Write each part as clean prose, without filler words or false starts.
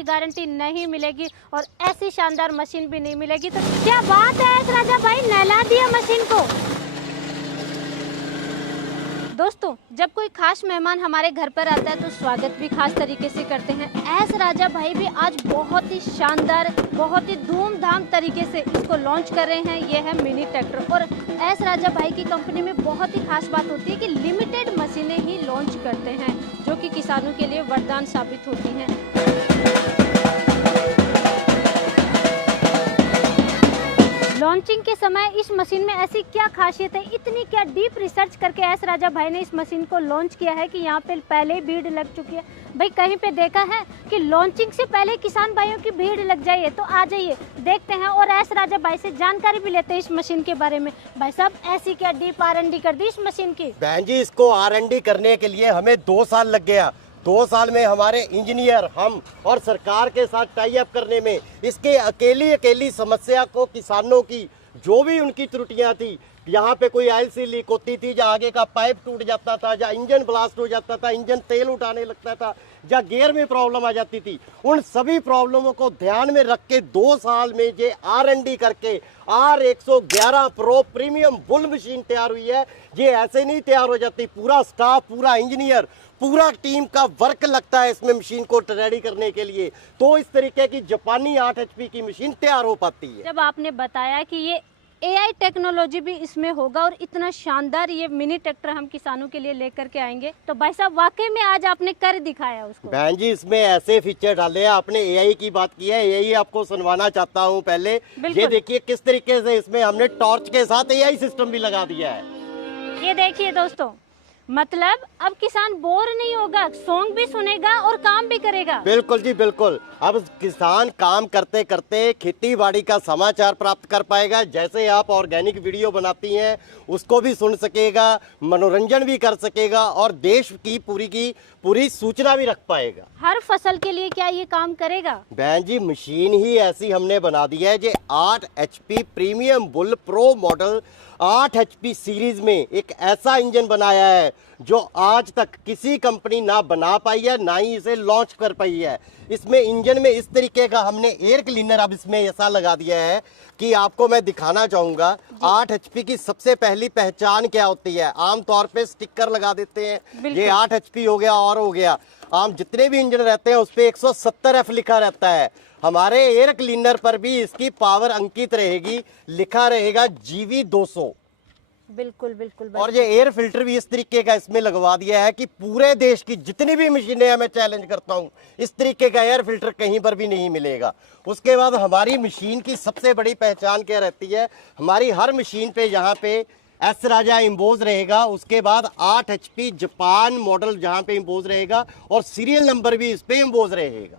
की गारंटी नहीं मिलेगी और ऐसी शानदार मशीन भी नहीं मिलेगी। तो क्या बात है एस राजा भाई, नहला दिया मशीन को। दोस्तों, जब कोई खास मेहमान हमारे घर पर आता है तो स्वागत भी खास तरीके से करते हैं। एस राजा भाई भी आज बहुत ही शानदार, बहुत ही धूमधाम तरीके से इसको लॉन्च कर रहे हैं। ये है मिनी ट्रैक्टर। और एस राजा भाई की कंपनी में बहुत ही खास बात होती है कि लिमिटेड मशीनें ही लॉन्च करते हैं, जो कि किसानों के लिए वरदान साबित होती हैं। लॉन्चिंग के समय इस मशीन में ऐसी क्या खासियत है, इतनी क्या डीप रिसर्च करके एस राजा भाई ने इस मशीन को लॉन्च किया है कि यहाँ पे पहले ही भीड़ लग चुकी है। भाई कहीं पे देखा है कि लॉन्चिंग से पहले किसान भाइयों की भीड़ लग जाइए? तो आ जाइए, देखते हैं और एस राजा भाई से जानकारी भी लेते हैं इस मशीन के बारे में। भाई साहब, ऐसी क्या डीप R&D कर दी इस मशीन की? बहन जी, इसको R&D करने के लिए हमें 2 साल लग गया। 2 साल में हमारे इंजीनियर, हम और सरकार के साथ टाई अप करने में इसके अकेली समस्या को, किसानों की जो भी उनकी त्रुटियां थी, यहाँ पे कोई ऑयल सी लीक होती थी, जहाँ आगे का पाइप टूट जाता था, जहाँ इंजन ब्लास्ट हो जाता था, इंजन तेल उठाने लगता था, जहाँ गियर में प्रॉब्लम आ जाती थी, उन सभी प्रॉब्लमों को ध्यान में रख के 2 साल में ये R&D करके R111 pro premium bull machine तैयार हुई है। ये ऐसे नहीं तैयार हो जाती, पूरा स्टाफ, पूरा इंजीनियर, पूरा टीम का वर्क लगता है इसमें मशीन को रेडी करने के लिए। तो इस तरीके की जापानी 8 HP की मशीन तैयार हो पाती है। जब आपने बताया कि ये AI टेक्नोलॉजी भी इसमें होगा और इतना शानदार ये मिनी ट्रैक्टर हम किसानों के लिए लेकर के आएंगे, तो भाई साहब वाकई में आज आपने कर दिखाया उसको। बहन जी, इसमें ऐसे फीचर डाले हैं। आपने AI की बात की है, AI आपको सुनवाना चाहता हूँ पहले। ये देखिए किस तरीके से इसमें हमने टॉर्च के साथ AI सिस्टम भी लगा दिया है। ये देखिए दोस्तों, मतलब अब किसान बोर नहीं होगा, सॉन्ग भी सुनेगा और काम भी करेगा। बिल्कुल जी, बिल्कुल। अब किसान काम करते करते खेती बाड़ी का समाचार प्राप्त कर पाएगा। जैसे आप ऑर्गेनिक वीडियो बनाती हैं, उसको भी सुन सकेगा, मनोरंजन भी कर सकेगा और देश की पूरी सूचना भी रख पाएगा। हर फसल के लिए क्या ये काम करेगा? बहन जी, मशीन ही ऐसी हमने बना दी है। जो 8 HP premium bull pro model 8 HP series में एक ऐसा इंजन बनाया है जो आज तक किसी कंपनी ना बना पाई है, ना ही इसे लॉन्च कर पाई है। इसमें इंजन में इस तरीके का हमने एयर क्लीनर अब इसमें ऐसा लगा दिया है कि आपको मैं दिखाना चाहूंगा। 8 HP की सबसे पहली पहचान क्या होती है? आमतौर पे स्टिकर लगा देते हैं, ये 8 HP हो गया और हो गया। आम जितने भी इंजन रहते हैं उस पे 170F लिखा रहता है। हमारे एयर क्लीनर पर भी इसकी पावर अंकित रहेगी, लिखा रहेगा GV 200। बिल्कुल बिल्कुल। और ये एयर फिल्टर भी इस तरीके का इसमें लगवा दिया है कि पूरे देश की जितनी भी मशीनें हैं, मैं चैलेंज करता हूं, इस तरीके का एयर फिल्टर कहीं पर भी नहीं मिलेगा। उसके बाद हमारी मशीन की सबसे बड़ी पहचान क्या रहती है? हमारी हर मशीन पे यहाँ पे एस राजा इम्पोज रहेगा, उसके बाद 8 HP जापान मॉडल जहाँ पे इम्पोज रहेगा और सीरियल नंबर भी इस पे इम्पोज रहेगा।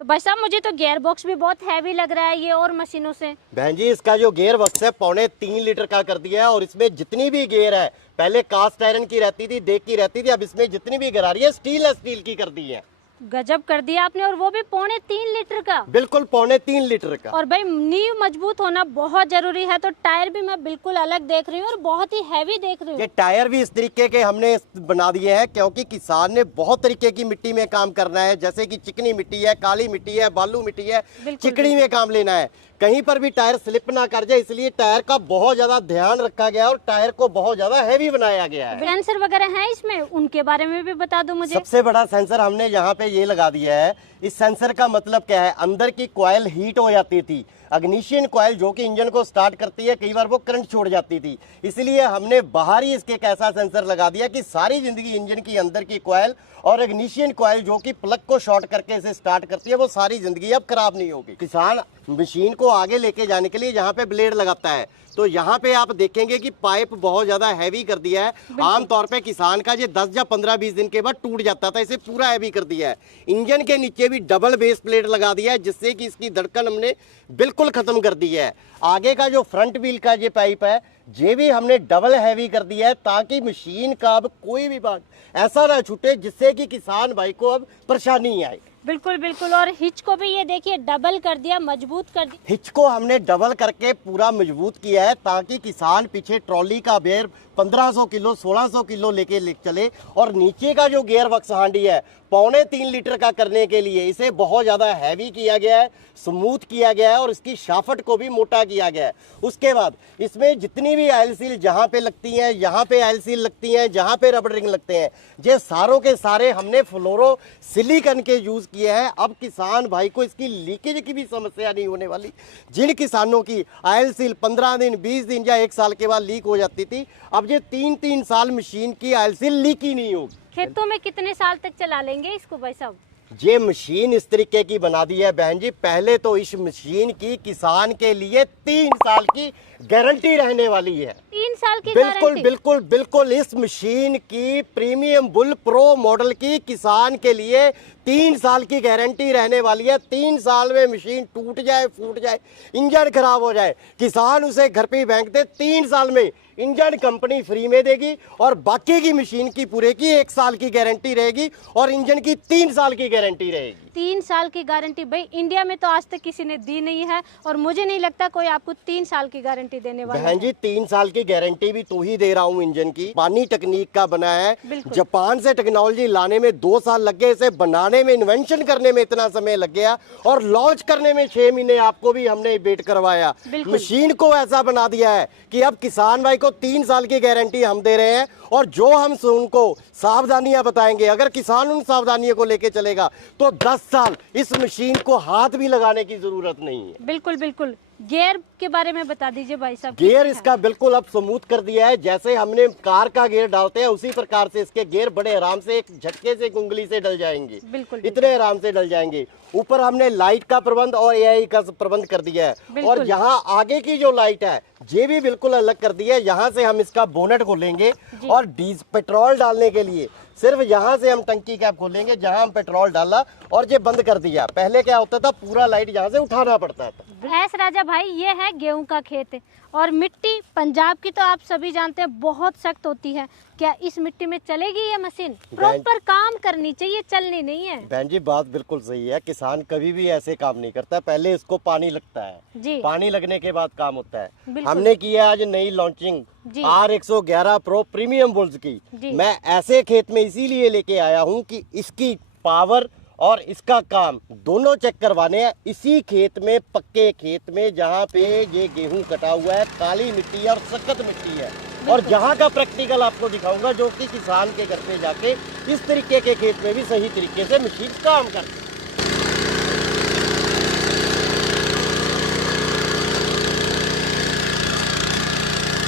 तो भाई साहब, मुझे तो गियर बॉक्स भी बहुत हैवी लग रहा है ये और मशीनों से। बहन जी, इसका जो गियर बॉक्स है 3.25 लीटर का कर दिया है और इसमें जितनी भी गियर है, पहले कास्ट आयरन की रहती थी, देख की रहती थी, अब इसमें जितनी भी गियर आ रही है स्टील की कर दी है। गजब कर दिया आपने, और वो भी 3.25 लीटर का। बिल्कुल 3.25 लीटर का। और भाई नींव मजबूत होना बहुत जरूरी है। तो टायर भी मैं बिल्कुल अलग देख रही हूँ और बहुत ही हैवी देख रही हूँ। ये टायर भी इस तरीके के हमने बना दिए हैं क्योंकि किसान ने बहुत तरीके की मिट्टी में काम करना है, जैसे कि चिकनी मिट्टी है, काली मिट्टी है, बालू मिट्टी है, चिकनी में काम लेना है। कहीं पर भी टायर स्लिप ना कर जाए, इसलिए टायर का बहुत ज्यादा ध्यान रखा गया और टायर को बहुत ज्यादा हैवी बनाया गया है। सेंसर वगैरह है इसमें, उनके बारे में भी बता दो मुझे। सबसे बड़ा सेंसर हमने यहाँ पे ये लगा दिया है। इस सेंसर का मतलब क्या है? अंदर की कॉइल हीट हो जाती थी, अग्निशन कॉइल जो कि इंजन को स्टार्ट करती है, कई बार वो करंट छोड़ जाती थी, इसलिए हमने बाहर ही इसके एक ऐसा सेंसर लगा दिया कि सारी जिंदगी इंजन की अंदर की कॉइल और इग्निशन कॉइल जो कि प्लग को शॉर्ट करके इसे स्टार्ट करती है, वो सारी जिंदगी अब खराब नहीं होगी। किसान मशीन को आगे लेके जाने के लिए यहाँ पे ब्लेड लगाता है, तो यहाँ पे आप देखेंगे कि पाइप बहुत ज्यादा हैवी कर दिया है। आमतौर पे किसान का ये 10 या 15-20 दिन के बाद टूट जाता था, इसे पूरा हैवी कर दिया है। इंजन के नीचे भी डबल बेस प्लेट लगा दिया है, जिससे कि इसकी धड़कन हमने बिल्कुल खत्म कर दी है। आगे का जो फ्रंट व्हील का ये पाइप है, ये भी हमने डबल हैवी कर दिया है, ताकि मशीन का अब कोई भी भाग ऐसा ना छूटे जिससे कि किसान भाई को अब परेशानी आए। बिल्कुल बिल्कुल। और हिच को भी ये देखिए डबल कर दिया, मजबूत कर दिया। हिच को हमने डबल करके पूरा मजबूत किया है ताकि किसान पीछे ट्रॉली का बेर 1500 किलो 1600 किलो लेके चले। और नीचे का जो गियर बक्स हांडी है 3.25 लीटर का करने के लिए इसे बहुत ज़्यादा हैवी किया गया है, स्मूथ किया गया है और इसकी शाफट को भी मोटा किया गया है। उसके बाद इसमें जितनी भी ऑयल सील जहाँ पे लगती हैं, यहाँ पे ऑयल सील लगती हैं, जहाँ पे रबर रिंग लगते हैं, ये सारों के सारे हमने फ्लोरो सिलिकॉन के यूज़ किए हैं। अब किसान भाई को इसकी लीकेज की भी समस्या नहीं होने वाली। जिन किसानों की ऑयल सील 15 दिन 20 दिन या 1 साल के बाद लीक हो जाती थी, अब ये 3-3 साल मशीन की ऑयल सील लीक ही नहीं होगी। खेतों में कितने साल तक चला लेंगे इसको भाई साहब? ये मशीन इस तरीके की बना दी है बहन जी, पहले तो इस मशीन की किसान के लिए 3 साल की गारंटी रहने वाली है। 3 साल की बिल्कुल गारंटी? बिल्कुल बिल्कुल। इस मशीन की प्रीमियम बुल प्रो मॉडल की किसान के लिए 3 साल की गारंटी रहने वाली है। 3 साल में मशीन टूट जाए, फूट जाए, इंजन खराब हो जाए, किसान उसे घर पे ही फेंक दे, 3 साल में इंजन कंपनी फ्री में देगी और बाकी की मशीन की पूरे की 1 साल की गारंटी रहेगी और इंजन की 3 साल की गारंटी रहेगी। 3 साल की गारंटी भाई इंडिया में तो आज तक किसी ने दी नहीं है और मुझे नहीं लगता कोई आपको 3 साल की गारंटी देने वाला बहन जी 3 साल की गारंटी भी तो ही दे रहा हूँ इंजन की। पानी टेक्निक का बना है, जापान से टेक्नोलॉजी लाने में 2 साल लग गए, इसे बनाने में इन्वेंशन करने में इतना समय लग गया और लॉन्च करने में 6 महीने आपको भी हमने वेट करवाया। मशीन को ऐसा बना दिया है कि अब किसान भाई को 3 साल की गारंटी हम दे रहे हैं और जो हम उनको सावधानियां बताएंगे, अगर किसान उन सावधानियों को लेके चलेगा तो 10 साल इस मशीन को हाथ भी लगाने की जरूरत नहीं है। बिल्कुल बिल्कुल। गियर के बारे में बता दीजिए भाई साहब। गियर इसका बिल्कुल अब स्मूथ कर दिया है, जैसे हमने कार का गियर डालते हैं उसी प्रकार से इसके गियर बड़े आराम से एक झटके से, एक उंगली से डल जाएंगे। बिल्कुल इतने आराम से डल जाएंगे। ऊपर हमने लाइट का प्रबंध और एआई का प्रबंध कर दिया है और यहाँ आगे की जो लाइट है ये भी बिल्कुल अलग कर दी है। यहाँ से हम इसका बोनेट खोलेंगे और पेट्रोल डालने के लिए सिर्फ यहाँ से हम टंकी कैप खोलेंगे जहाँ हम पेट्रोल डाला और ये बंद कर दिया। पहले क्या होता था, पूरा लाइट यहाँ से उठाना पड़ता था। एस राजा भाई ये है गेहूं का खेत और मिट्टी पंजाब की तो आप सभी जानते हैं बहुत सख्त होती है। क्या इस मिट्टी में चलेगी ये मशीन? प्रॉपर काम करनी चाहिए, चलनी नहीं है। बहन जी बात बिल्कुल सही है, किसान कभी भी ऐसे काम नहीं करता, पहले इसको पानी लगता है जी, पानी लगने के बाद काम होता है। हमने किया आज नई launching R111 pro premium bulls की। मैं ऐसे खेत में इसीलिए लेके आया हूँ कि इसकी पावर और इसका काम दोनों चेक करवाने हैं इसी खेत में, पक्के खेत में जहाँ पे ये गेहूं कटा हुआ है, काली मिट्टी है और सख्त मिट्टी है। और जहाँ का प्रैक्टिकल आपको दिखाऊंगा जो कि किसान के घर पे जाके इस तरीके के खेत में भी सही तरीके से मशीन काम करती है।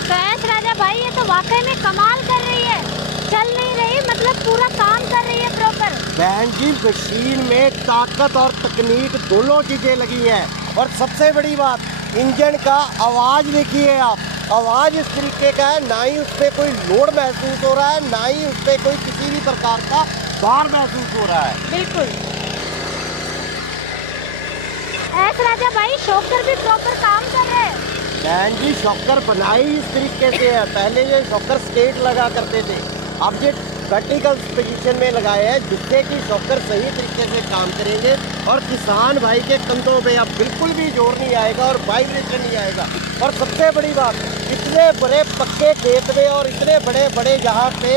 तो एस राजा भाई ये तो वाकई में कमाल कर रही है, चल नहीं रही मतलब पूरा काम कर रही है प्रॉपर। बहन जी मशीन में ताकत और तकनीक दोनों चीजें लगी है और सबसे बड़ी बात इंजन का आवाज देखिए आप, आवाज इस तरीके का है, ना ही उस पर कोई लोड महसूस हो रहा है, ना ही उस पर कोई किसी भी प्रकार का भार महसूस हो रहा है। बिल्कुल। एस राजा भाई शॉकर भी प्रॉपर काम कर रहे हैं। बहन जी शॉकर बनाई इस तरीके से है, पहले ये शॉकर स्ट्रेट लगा करते थे, अब ये वर्टिकल पोजीशन में लगाए हैं जिससे कि शॉकर सही तरीके से काम करेंगे और किसान भाई के कंधों पे अब बिल्कुल भी जोर नहीं आएगा और वाइब्रेशन नहीं आएगा। और सबसे बड़ी बात, इतने बड़े पक्के खेत में और इतने बड़े बड़े यहाँ पे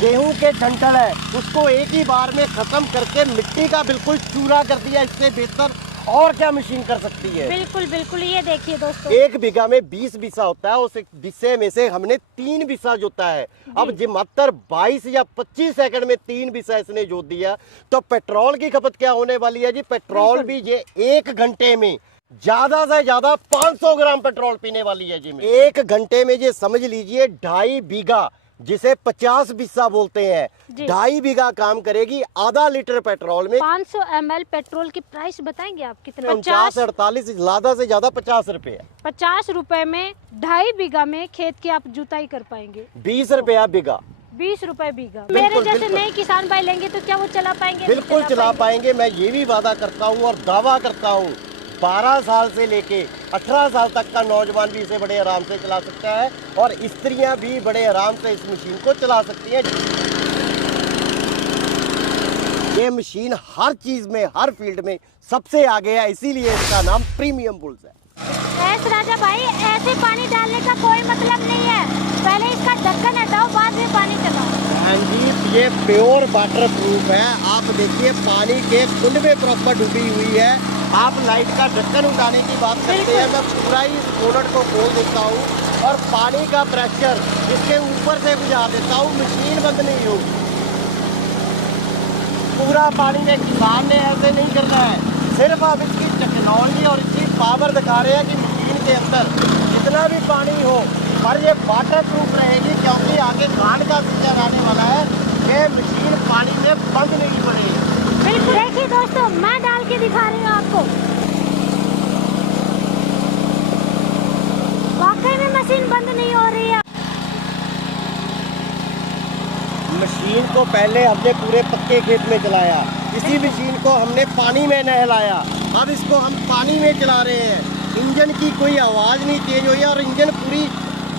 गेहूं के डंठल है उसको एक ही बार में खत्म करके मिट्टी का बिल्कुल चूरा कर दिया। इससे बेहतर और क्या मशीन कर सकती है? बिल्कुल बिल्कुल। ये देखिए दोस्तों, 1 बीघा में 20 बीसा होता है, उस बीसे में से हमने 3 बीसा जोता है। अब ये मात्र 22 या 25 सेकंड में 3 बीसा इसने जोत दिया, तो पेट्रोल की खपत क्या होने वाली है जी? पेट्रोल भी ये 1 घंटे में ज्यादा से ज्यादा 500 ग्राम पेट्रोल पीने वाली है जी। 1 घंटे में ये समझ लीजिए 2.5 बीघा, जिसे 50 बीसा बोलते हैं, 2.5 बीघा काम करेगी। आधा लीटर पेट्रोल में 500 ml पेट्रोल की प्राइस बताएंगे आप कितना? 49-48 ज्यादा से ज्यादा 50 रुपए है। 50 रुपए में 2.5 बीघा में खेत की आप जुताई कर पाएंगे। 20 रुपया बीघा, 20 रुपए बीघा। मेरे जैसे नए किसान भाई लेंगे तो क्या वो चला पाएंगे? बिल्कुल चला पाएंगे। मैं ये भी वादा करता हूँ और दावा करता हूँ 12 साल से लेके 18 साल तक का नौजवान भी इसे बड़े आराम से चला सकता है और स्त्रियां भी बड़े आराम से इस मशीन को चला सकती हैं। ये मशीन हर चीज में, हर फील्ड में सबसे आगे है, इसीलिए इसका नाम प्रीमियम बुल्स है। एस राजा भाई, ऐसे पानी डालने का कोई मतलब नहीं है, पहले इसका ढक्कन हटाओ, बाद में पानी चलाओ। जी, ये प्योर वाटर प्रूफ है। आप देखिए पानी के कुंड में प्रॉपर डूबी हुई है। आप लाइट का ढक्कन उठाने की बात करते हैं, मैं पूरा ही इस बोनट को खोल देता हूँ और पानी का प्रेशर इसके ऊपर से बुझा देता हूँ, मशीन बंद नहीं होगी। पूरा पानी में किसान ने ऐसे नहीं करना है, सिर्फ आप इसकी टेक्नोलॉजी और इसकी पावर दिखा रहे हैं कि मशीन के अंदर जितना भी पानी हो पर ये वाटर प्रूफ रहेगी, क्योंकि आगे बाढ़ का सीजन आने वाला है। ये मशीन पानी में बंद नहीं पड़ेगी। बिल्कुल, देखिए दोस्तों, मैं डाल के दिखा रही हूँ आपको, वाकई में मशीन बंद नहीं हो रही है। मशीन को पहले हमने पूरे पक्के खेत में चलाया, इसी मशीन को हमने पानी में नहलाया, अब इसको हम पानी में चला रहे हैं। इंजन की कोई आवाज़ नहीं तेज हुई है और इंजन पूरी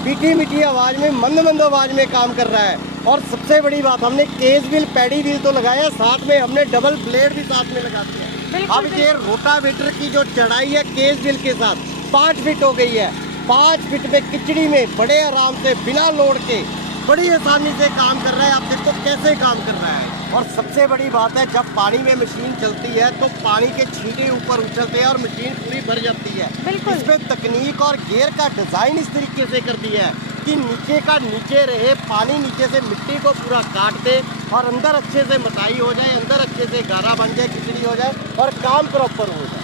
मीठी मीठी आवाज़ में, मंद मंद आवाज़ में काम कर रहा है। और सबसे बड़ी बात, हमने केज व्हील, पैडी व्हील तो लगाया, साथ में हमने डबल ब्लेड भी साथ में लगा दिया। अब ये रोटावेटर की जो चढ़ाई है केज व्हील के साथ 5 फीट हो गई है। 5 फीट में किचड़ी में बड़े आराम से, बिना लोड के, बड़ी आसानी से काम कर रहा है। आप देखो कैसे काम कर रहा है। और सबसे बड़ी बात है, जब पानी में मशीन चलती है तो पानी के छींटे ऊपर उछलते हैं और मशीन पूरी भर जाती है। इसमें तकनीक और गियर का डिजाइन इस तरीके से कर दिया है कि नीचे का नीचे रहे, पानी नीचे से मिट्टी को पूरा काट दे और अंदर अच्छे से मटाई हो जाए, अंदर अच्छे से गारा बन जाए, खिचड़ी हो जाए और काम प्रॉपर हो जाए।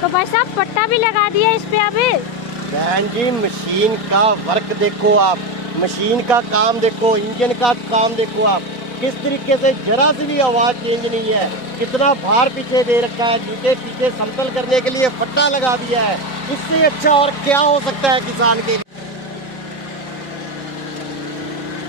तो भाई साहब पट्टा भी लगा दिया इस पे अभी। बहन जी, मशीन का वर्क देखो आप, मशीन का काम देखो, इंजन का काम देखो आप, किस तरीके से जरा सी भी आवाज़ चेंज नहीं है। कितना भार पीछे दे रखा है, जूते पीछे समतल करने के लिए पट्टा लगा दिया है। इससे अच्छा और क्या हो सकता है किसान के लिए।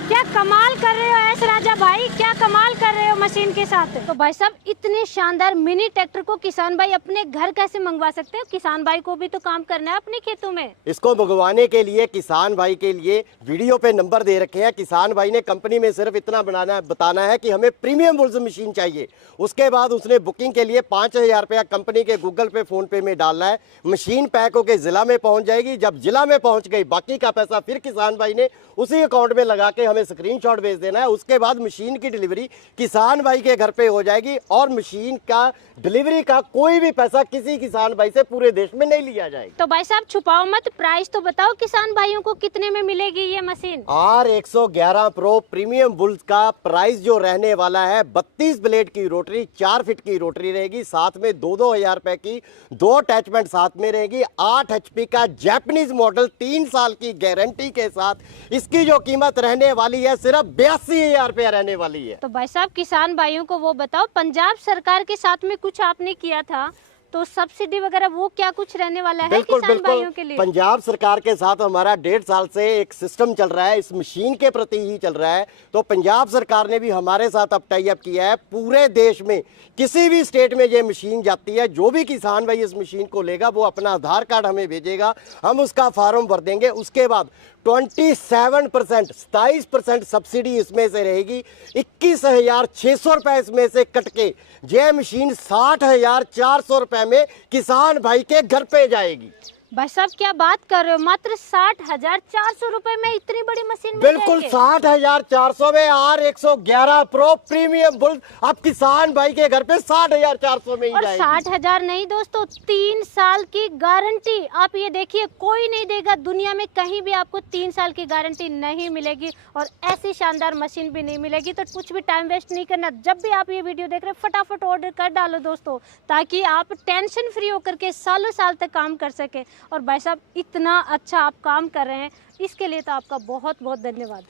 क्या कमाल कर रहे हो एस राजा भाई, क्या कमाल कर रहे हो मशीन के साथ। तो भाई साहब, इतने शानदार मिनी ट्रैक्टर को किसान भाई अपने घर कैसे मंगवा सकते हो? किसान भाई को भी तो काम करना है अपने खेतों में। इसको मंगवाने के लिए किसान भाई के लिए वीडियो पे नंबर दे रखे हैं। किसान भाई ने कंपनी में सिर्फ इतना बताना है कि हमें प्रीमियम बुल्स मशीन चाहिए। उसके बाद उसने बुकिंग के लिए 5000 रुपया कंपनी के गूगल पे, फोन पे में डालना है। मशीन पैक होकर जिला में पहुंच जाएगी। जब जिला में पहुंच गई, बाकी का पैसा फिर किसान भाई ने उसी अकाउंट में लगा के हमें स्क्रीनशॉट भेज देना है। उसके बाद मशीन की डिलीवरी किसान भाई के घर पे हो जाएगी और मशीन का डिलीवरी का कोई भी पैसा किसी किसान भाई से पूरे देश में नहीं लिया जाएगा। तो भाई साहब छुपाओ मत, प्राइस तो बताओ किसान भाइयों को कितने में मिलेगी ये machine? R111 pro premium bulls का प्राइस जो रहने वाला है, 32 ब्लेड की रोटरी, 4 फीट की रोटरी रहेगी, साथ में 2-2000 रुपए की 2 अटैचमेंट साथ में रहेगी। 8 HP का जैपनीज मॉडल, 3 साल की गारंटी के साथ इसकी जो कीमत रहने वाली है सिर्फ 82,000 रुपया रहने वाली है। तो भाई साहब किसान भाइयों को वो बताओ, पंजाब सरकार के साथ में कुछ आपने किया था, तो सब्सिडी वगैरह वो क्या कुछ रहने वाला है किसान भाइयों के लिए? पंजाब सरकार के साथ हमारा 1.5 साल से एक सिस्टम चल रहा है, इस मशीन के प्रति ही चल रहा है। तो पंजाब सरकार ने भी हमारे साथ अब टाई अप किया है। पूरे देश में किसी भी स्टेट में ये मशीन जाती है, जो भी किसान भाई इस मशीन को लेगा वो अपना आधार कार्ड हमें भेजेगा, हम उसका फॉर्म भर देंगे। उसके बाद 27%, 27% सब्सिडी इसमें से रहेगी। 21,600 रुपए इसमें से कट के ये मशीन 60,400 रुपए में किसान भाई के घर पे जाएगी। भाई साहब क्या बात कर रहे हो, मात्र 60,400 रुपए में इतनी बड़ी मशीन मिल बिल्कुल जाएगी? 60,400 में R111 प्रो प्रीमियम बुल्स अब किसान भाई के घर पे 60,400 में ही और जाएगी। 60,000 नहीं दोस्तों, 3 साल की गारंटी। आप ये देखिए, कोई नहीं देगा दुनिया में, कहीं भी आपको 3 साल की गारंटी नहीं मिलेगी और ऐसी शानदार मशीन भी नहीं मिलेगी। तो कुछ भी टाइम वेस्ट नहीं करना, जब भी आप ये वीडियो देख रहे हैं फटाफट ऑर्डर कर डालो दोस्तों, ताकि आप टेंशन फ्री होकर के सालों साल तक काम कर सके। और भाई साहब इतना अच्छा आप काम कर रहे हैं, इसके लिए तो आपका बहुत बहुत धन्यवाद।